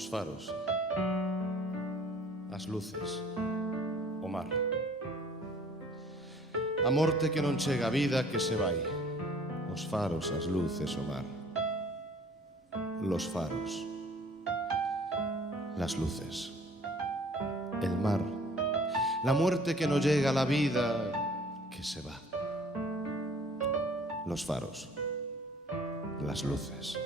os faros, as luces, o mar. A morte que non chega, a vida que se vai, os faros, as luces, o mar. Los faros, las luces, el mar, la muerte que no llega, la vida que se va. Los faros, las luces.